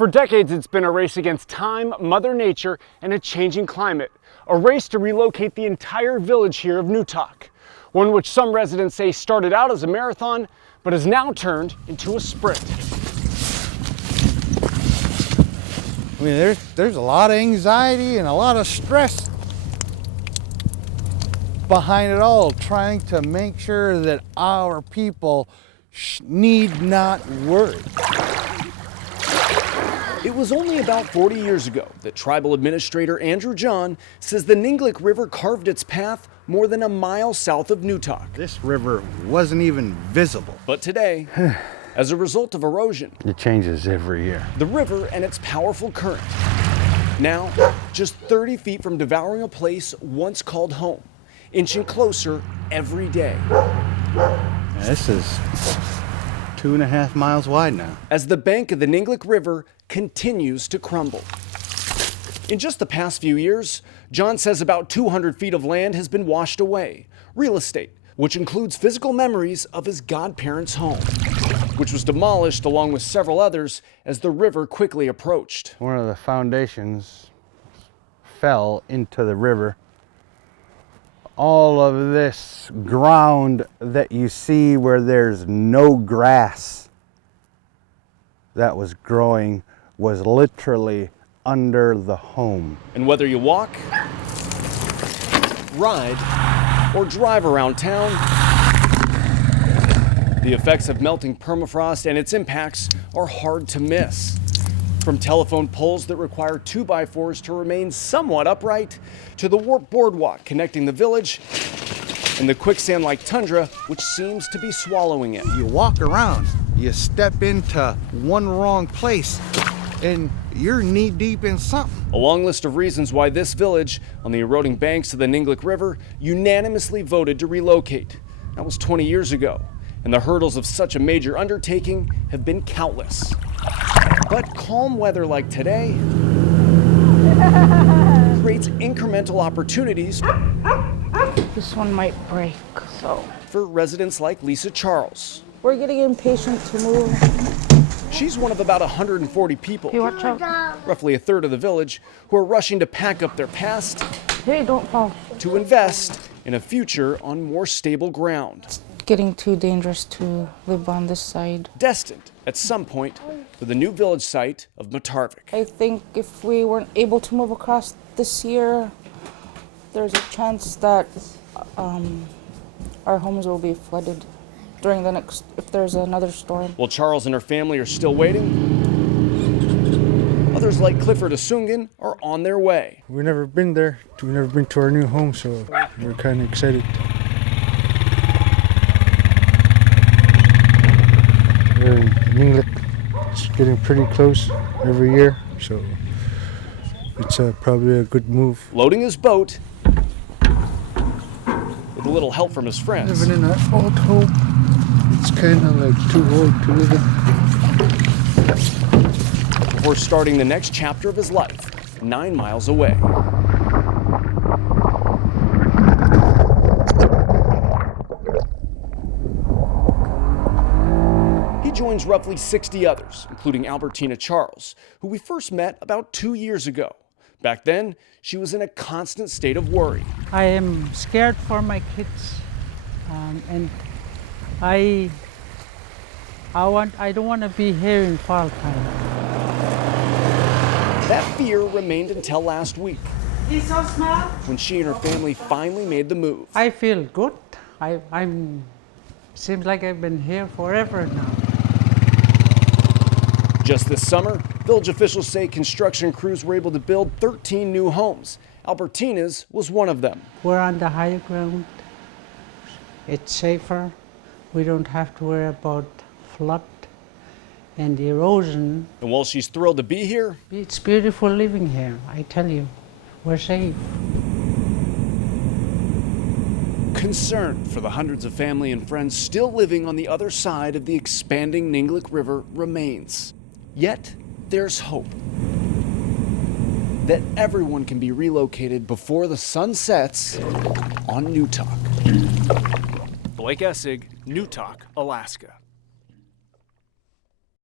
For decades, it's been a race against time, Mother Nature, and a changing climate. A race to relocate the entire village here of Newtok. One which some residents say started out as a marathon, but has now turned into a sprint. I mean, there's a lot of anxiety and a lot of stress behind it all, trying to make sure that our people need not worry. It was only about 40 years ago that tribal administrator Andrew John says the Ninglick River carved its path more than a mile south of Newtok. This river wasn't even visible. But today, as a result of erosion, it changes every year. The river and its powerful current, now just 30 feet from devouring a place once called home, inching closer every day. This is 2.5 miles wide now. As the bank of the Ninglick River continues to crumble. In just the past few years, John says about 200 feet of land has been washed away. Real estate, which includes physical memories of his godparents' home, which was demolished along with several others as the river quickly approached. One of the foundations fell into the river. All of this ground that you see where there's no grass that was growing was literally under the home. And whether you walk, ride, or drive around town, the effects of melting permafrost and its impacts are hard to miss. From telephone poles that require 2x4s to remain somewhat upright, to the warped boardwalk connecting the village, and the quicksand-like tundra which seems to be swallowing it. You walk around, you step into one wrong place, and you're knee-deep in something. A long list of reasons why this village on the eroding banks of the Ninglick River unanimously voted to relocate. That was 20 years ago, and the hurdles of such a major undertaking have been countless. But calm weather like today creates incremental opportunities. This one might break, so. For residents like Lisa Charles. We're getting impatient to move. She's one of about 140 people, Hey, watch out. roughly a third of the village, who are rushing to pack up their past Hey, don't fall. to invest in a future on more stable ground. Getting too dangerous to live on this side. Destined, at some point, for the new village site of Matarvik. I think if we weren't able to move across this year, there's a chance that our homes will be flooded during the next, if there's another storm. While Charles and her family are still waiting, others like Clifford Asungan are on their way. We've never been there. We've never been to our new home, so we're kind of excited. We're in Ninglick. It's getting pretty close every year, so it's probably a good move. Loading his boat with a little help from his friends. Living in an old home, it's kind of like too old to live in. Before starting the next chapter of his life, 9 miles away. He joins roughly 60 others, including Albertina Charles, who we first met about 2 years ago. Back then, she was in a constant state of worry. I am scared for my kids, and I don't want to be here in fall time. That fear remained until last week, He's so small. when she and her family finally made the move. I feel good. I'm seems like I've been here forever now. Just this summer, village officials say construction crews were able to build 13 new homes. Albertina's was one of them. We're on the higher ground. It's safer. We don't have to worry about flood and erosion. And while she's thrilled to be here, It's beautiful living here, I tell you. We're safe. concern for the hundreds of family and friends still living on the other side of the expanding Ninglick River remains. Yet, there's hope that everyone can be relocated before the sun sets on Newtok. Blake Essig, Newtok, Alaska.